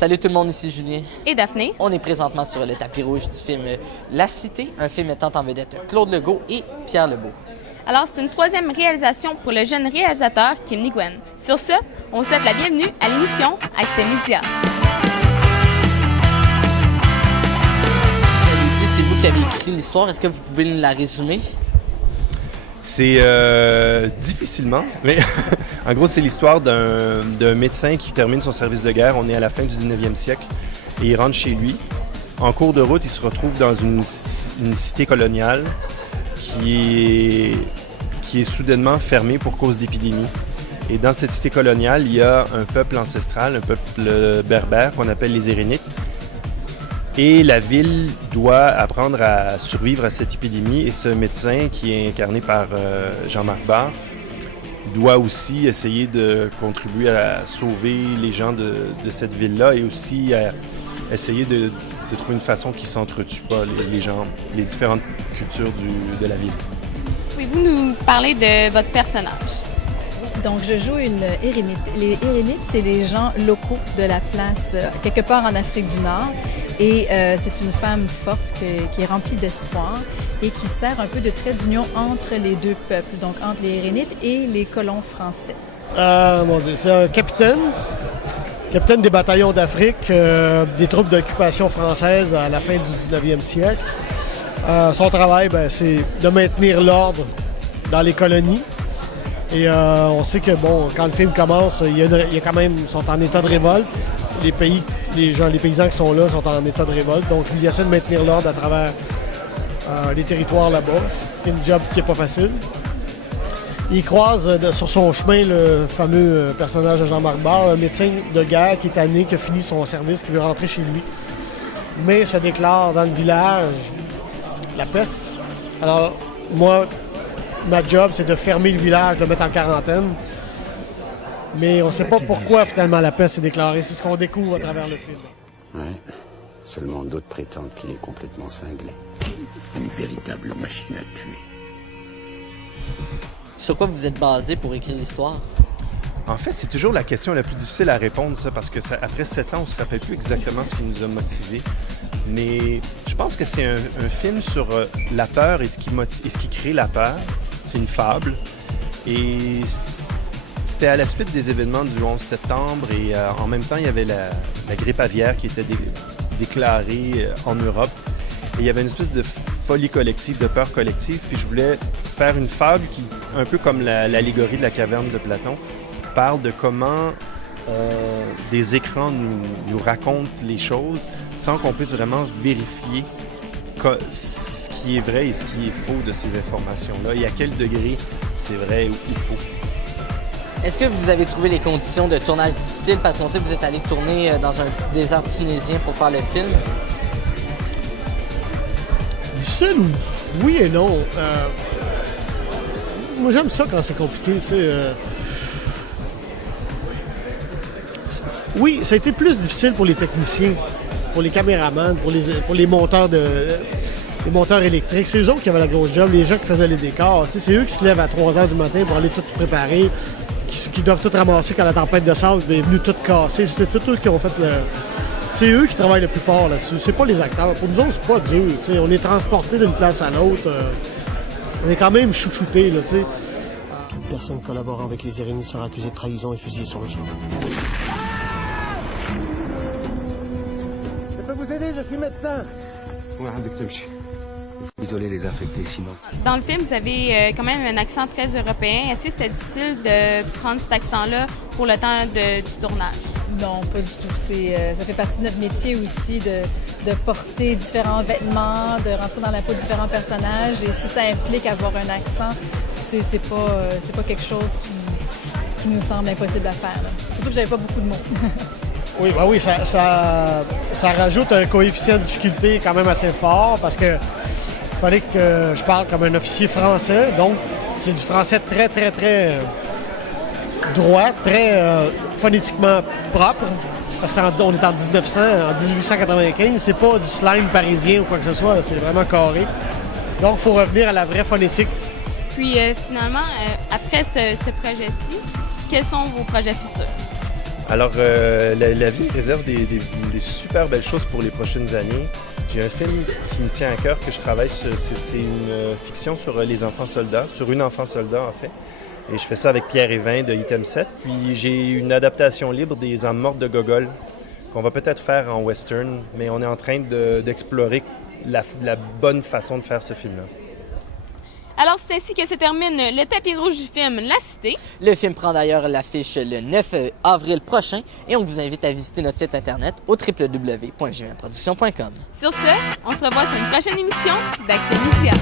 Salut tout le monde, ici Julien. Et Daphné. On est présentement sur le tapis rouge du film La Cité, un film mettant en vedette Claude Legault et Pierre Lebeau. Alors, c'est une troisième réalisation pour le jeune réalisateur Kim Nguyen. Sur ce, on vous souhaite la bienvenue à l'émission Accès Média. C'est vous qui avez écrit l'histoire. Est-ce que vous pouvez nous la résumer? C'est difficilement, mais en gros, c'est l'histoire d'un médecin qui termine son service de guerre. On est à la fin du 19e siècle et il rentre chez lui. En cours de route, il se retrouve dans une cité coloniale qui est soudainement fermée pour cause d'épidémie. Et dans cette cité coloniale, il y a un peuple ancestral, un peuple berbère qu'on appelle les Érénites. Et la ville doit apprendre à survivre à cette épidémie. Et ce médecin, qui est incarné par Jean-Marc Barr, doit aussi essayer de contribuer à sauver les gens de cette ville-là et aussi à essayer de trouver une façon qui ne s'entretuent pas, les gens, les différentes cultures de la ville. Pouvez-vous nous parler de votre personnage? Donc, je joue une Érénite. Les Érénites, c'est les gens locaux de la place, quelque part en Afrique du Nord. Et c'est une femme forte qui est remplie d'espoir et qui sert un peu de trait d'union entre les deux peuples, donc entre les Érénites et les colons français. Mon Dieu, c'est un capitaine des bataillons d'Afrique, des troupes d'occupation française à la fin du 19e siècle. Son travail, c'est de maintenir l'ordre dans les colonies. Et on sait que, quand le film commence, il y a quand même, ils sont en état de révolte. Les paysans qui sont là sont en état de révolte. Donc, il essaie de maintenir l'ordre à travers les territoires là-bas. C'est un job qui n'est pas facile. Il croise sur son chemin le fameux personnage de Jean-Marc Barr, un médecin de guerre qui est tanné, qui a fini son service, qui veut rentrer chez lui. Mais se déclare dans le village la peste. Alors, moi, ma job, c'est de fermer le village, de le mettre en quarantaine. Mais on ne sait pas pourquoi, finalement, la peste s'est déclarée. C'est ce qu'on découvre à travers le film. Ouais. Seulement d'autres prétendent qu'il est complètement cinglé. Une véritable machine à tuer. Sur quoi vous êtes basé pour écrire l'histoire? En fait, c'est toujours la question la plus difficile à répondre, ça, parce que après 7 ans, on ne se rappelle plus exactement ce qui nous a motivés. Mais je pense que c'est un film sur la peur et ce qui crée la peur. C'est une fable. Et c'était à la suite des événements du 11 septembre et en même temps, il y avait la grippe aviaire qui était déclarée en Europe. Et il y avait une espèce de folie collective, de peur collective. Puis je voulais faire une fable qui, un peu comme l'allégorie de la caverne de Platon, parle de comment des écrans nous racontent les choses sans qu'on puisse vraiment vérifier ce qui est vrai et ce qui est faux de ces informations-là et à quel degré c'est vrai ou faux. Est-ce que vous avez trouvé les conditions de tournage difficiles? Parce qu'on sait que vous êtes allé tourner dans un désert tunisien pour faire le film. Difficile, oui et non. Moi, j'aime ça quand c'est compliqué, tu sais. Oui, ça a été plus difficile pour les techniciens, pour les caméramans, pour les monteurs les monteurs électriques. C'est eux autres qui avaient la grosse job, les gens qui faisaient les décors. Tu sais, c'est eux qui se lèvent à 3 h du matin pour aller tout préparer, qui doivent tout ramasser quand la tempête de sable est venue tout casser. C'était tout eux qui ont fait C'est eux qui travaillent le plus fort là-dessus. C'est pas les acteurs. Pour nous autres, c'est pas dur. Tu sais, on est transportés d'une place à l'autre. On est quand même chouchoutés, là, tu sais. Toute personne collaborant avec les Irénites sera accusée de trahison et fusillée sur le champ. Je peux vous aider, je suis médecin. Il faut isoler les infectés, sinon. Dans le film, vous avez quand même un accent très européen. Est-ce que c'était difficile de prendre cet accent-là pour le temps du tournage? Non, pas du tout. Ça fait partie de notre métier aussi de porter différents vêtements, de rentrer dans la peau de différents personnages. Et si ça implique avoir un accent, c'est pas quelque chose qui nous semble impossible à faire, là. Surtout que j'avais pas beaucoup de mots. Oui, ça rajoute un coefficient de difficulté quand même assez fort parce que fallait que je parle comme un officier français. Donc, c'est du français très, très, très droit, très phonétiquement propre. Parce qu'on est en 1895, c'est pas du slime parisien ou quoi que ce soit, c'est vraiment carré. Donc, il faut revenir à la vraie phonétique. Puis, finalement, après ce projet-ci, quels sont vos projets futurs? Alors, la vie me réserve des super belles choses pour les prochaines années. J'ai un film qui me tient à cœur, que je travaille sur. C'est une fiction sur les enfants soldats, sur une enfant soldat en fait. Et je fais ça avec Pierre Évin de Item 7. Puis j'ai une adaptation libre des âmes mortes de Gogol, qu'on va peut-être faire en western, mais on est en train d'explorer la bonne façon de faire ce film-là. Alors, c'est ainsi que se termine le tapis rouge du film La Cité. Le film prend d'ailleurs l'affiche le 9 avril prochain et on vous invite à visiter notre site internet au www.jvproduction.com. Sur ce, on se revoit sur une prochaine émission d'Accès Média.